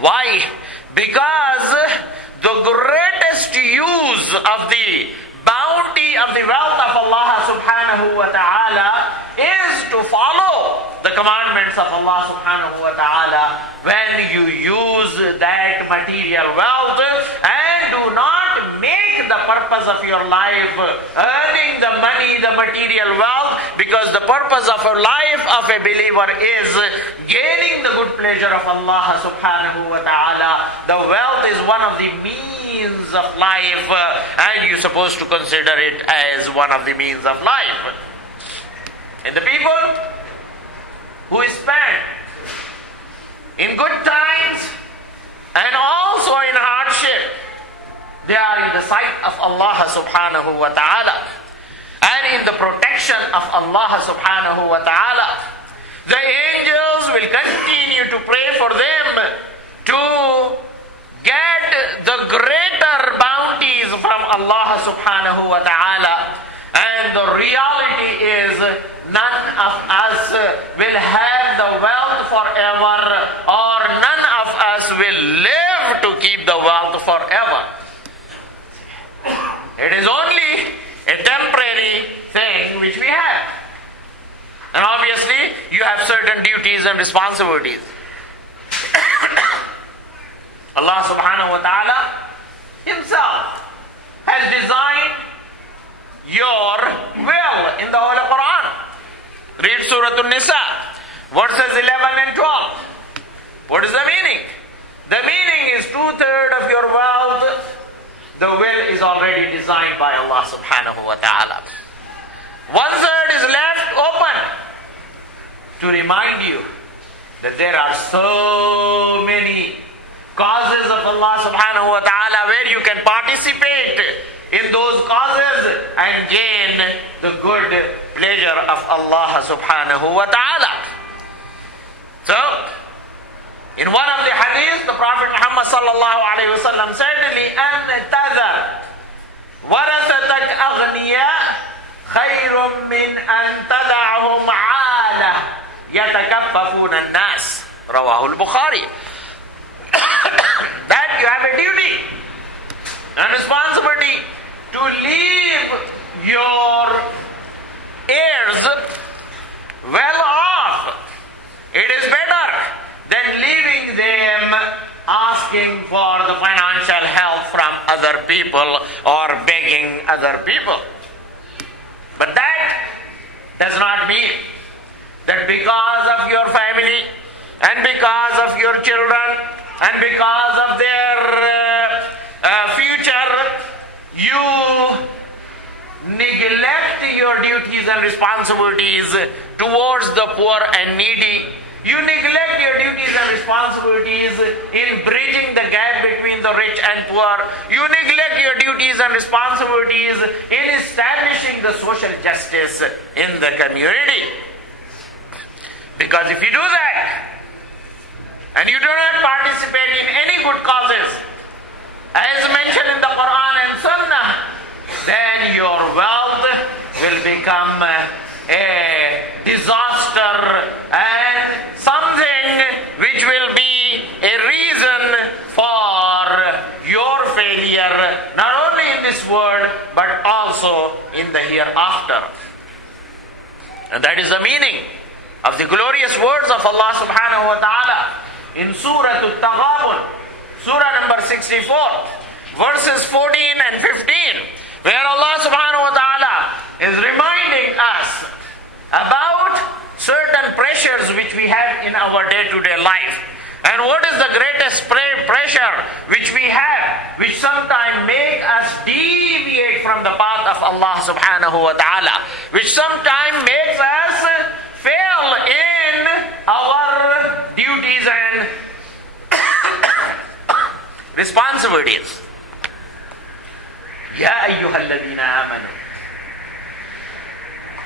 Why? Because the greatest use of the bounty of the wealth of Allah subhanahu wa ta'ala is to follow the commandments of Allah subhanahu wa ta'ala when you use that material wealth and do not make the purpose of your life earning the money, the material wealth, because the purpose of a life of a believer is gaining the good pleasure of Allah subhanahu wa ta'ala. The wealth is one of the means of life and you're supposed to consider it as one of the means of life. And the people who spend in good times and also in hardship, they are in the sight of Allah subhanahu wa ta'ala and in the protection of Allah subhanahu wa ta'ala. The angels will continue to pray for them to get the greater bounties from Allah subhanahu wa ta'ala. And the reality is none of us will have the wealth forever, or none of us will live to keep the wealth forever. It is only a temporary thing which we have. And obviously you have certain duties and responsibilities. Allah subhanahu wa ta'ala Himself has designed your will in the Holy Quran. Read Surah An-Nisa, verses 11 and 12. What is the meaning? The meaning is 2/3 of your wealth, the will is already designed by Allah subhanahu wa ta'ala. 1/3 is left open to remind you that there are so many causes of Allah subhanahu wa ta'ala where you can participate in those causes and gain the good pleasure of Allah subhanahu wa ta'ala. So, in one of the hadiths, the Prophet Muhammad sallallahu alayhi wa sallam said, لِأَنْ تَذَرْ وَرَثَتَكْ أَغْنِيَاءَ خَيْرٌ مِّنْ أَنْ تَدَعْهُمْ عَالَةً يَتَكَفَّفُونَ النَّاسِ رواه البخاري. That you have a duty and responsibility to leave your heirs well off. It is better than leaving them asking for the financial help from other people or begging other people. But that does not mean that because of your family and because of your children and because of their future, you neglect your duties and responsibilities towards the poor and needy. You neglect your duties and responsibilities in bridging the gap between the rich and poor. You neglect your duties and responsibilities in establishing the social justice in the community. Because if you do that, and you do not participate in any good causes, as mentioned in the Quran and Sunnah, then your wealth will become a disaster and something which will be a reason for your failure, not only in this world, but also in the hereafter. And that is the meaning of the glorious words of Allah subhanahu wa ta'ala in Surah Taqwah, Surah number 64, verses 14 and 15, where Allah subhanahu wa ta'ala is reminding us about certain pressures which we have in our day-to-day life. And what is the greatest pressure which we have, which sometimes make us deviate from the path of Allah subhanahu wa ta'ala, which sometimes makes us fail in our duties and responsibilities. Ya ayyuhalladhina amanu,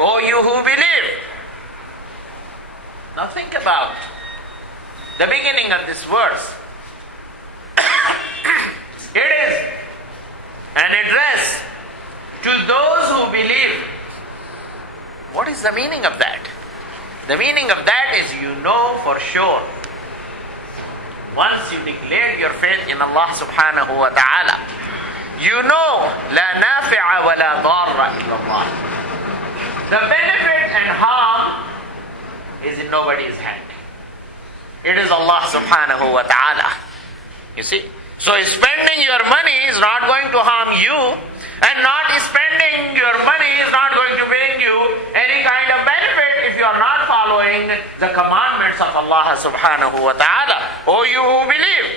O you who believe. Now think about the beginning of this verse. It is an address to those who believe. What is the meaning of that? The meaning of that is, you know for sure once you declared your faith in Allah subhanahu wa ta'ala, you know, la nafi'a wa la darra illallah. The benefit and harm is in nobody's hand. It is Allah subhanahu wa ta'ala. You see? So spending your money is not going to harm you, and not spending your money is not going to bring you any kind of benefit if you are not following the commandments of Allah subhanahu wa ta'ala. O you who believe,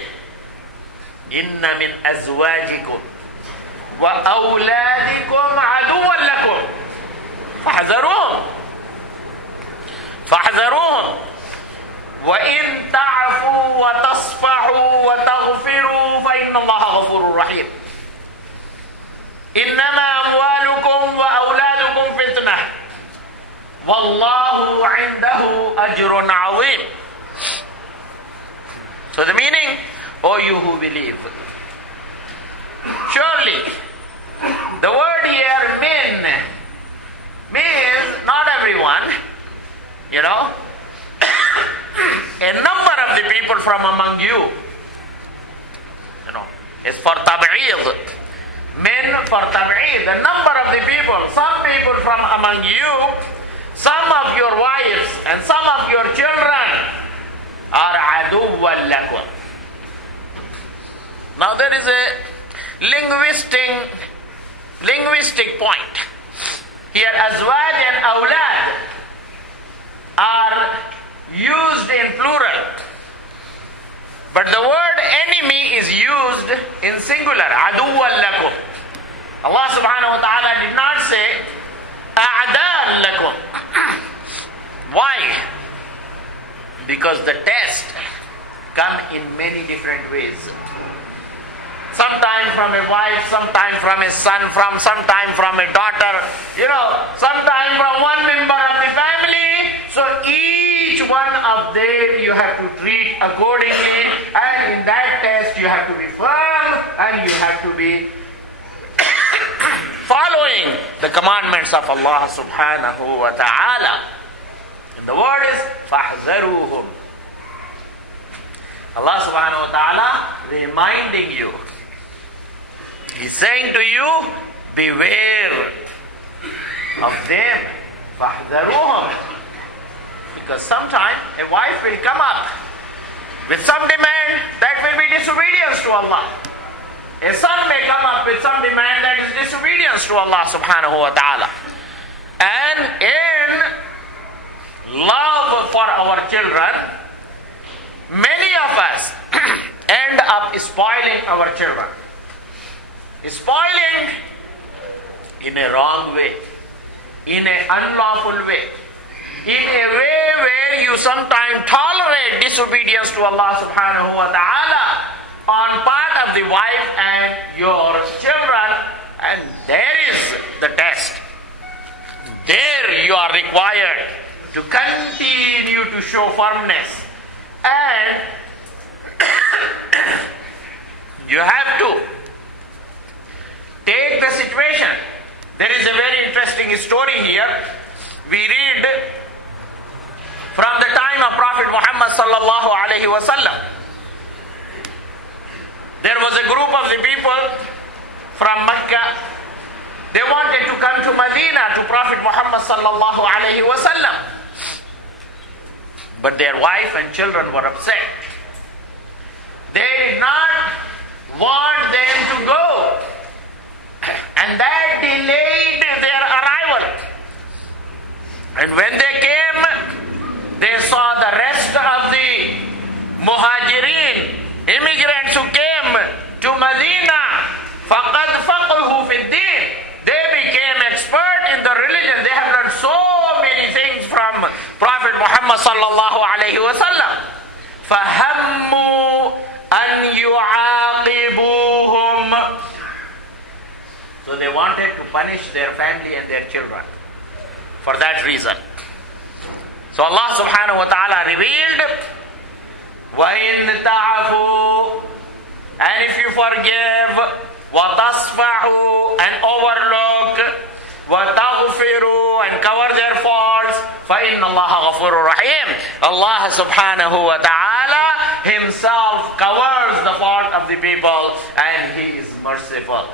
inna min azwajikum wa awladikum aduwwan lakum فاحذروهم وإن تعفوا وتصفحوا وتغفروا فإن الله غفور رحيم إنما أموالكم وأولادكم فتنة والله عنده أجر عظيم. So the meaning, O you who believe, surely the word here min means not everyone, you know, a number of the people from among you, is for tab'id. Men for tab'id, the number of the people, some people from among you, some of your wives and some of your children are aduwwan lakum. Now there is a linguistic point. Here azwaj and awlad are used in plural, but the word enemy is used in singular, aduwwan lakum. Allah subhanahu wa ta'ala did not say a'dan lakum. Why? Because the test come in many different ways. Sometime from a wife, sometime from a son, sometime from a daughter, sometime from one member of the family. So each one of them you have to treat accordingly, and in that test you have to be firm and you have to be following the commandments of Allah subhanahu wa ta'ala. And the word is فَاحْذَرُوهُمْ. Allah subhanahu wa ta'ala reminding you. He's saying to you, beware of them. فَاحْذَرُوهُمْ. Because sometime a wife will come up with some demand that will be disobedience to Allah. A son may come up with some demand that is disobedience to Allah subhanahu wa ta'ala. And in love for our children, many of us end up spoiling our children. Spoiling in a wrong way, in an unlawful way, in a way where you sometimes tolerate disobedience to Allah subhanahu wa ta'ala on part of the wife and your children, and there is the test. There you are required to continue to show firmness, and you have to take the situation. There is a very interesting story here. We read from the time of Prophet Muhammad sallallahu alaihi wasallam. There was a group of the people from Mecca. They wanted to come to Medina to Prophet Muhammad sallallahu alaihi wasallam, but their wife and children were upset. They did not want them to go, and that delayed their arrival. And when they came, they saw the rest of the muhajirin, immigrants who came to Medina. فَقَدْ فَقْهُ فِي الدِّينِ. They became expert in the religion. They have learned so many things from Prophet Muhammad sallallahu alaihi wasallam. فَهَمُّوا أَنْ يُعَاقِبُوهُمْ. So they wanted to punish their family and their children for that reason. So Allah subhanahu wa ta'ala revealed, وَإِن تَعْفُوا, and if you forgive, وَتَصْفَحُوا, and overlook, وَتَغْفِرُوا, and cover their faults. فَإِنَّ اللَّهَ غَفُورٌ رَحِيمٌ. Allah subhanahu wa ta'ala himself covers the fault of the people and he is merciful.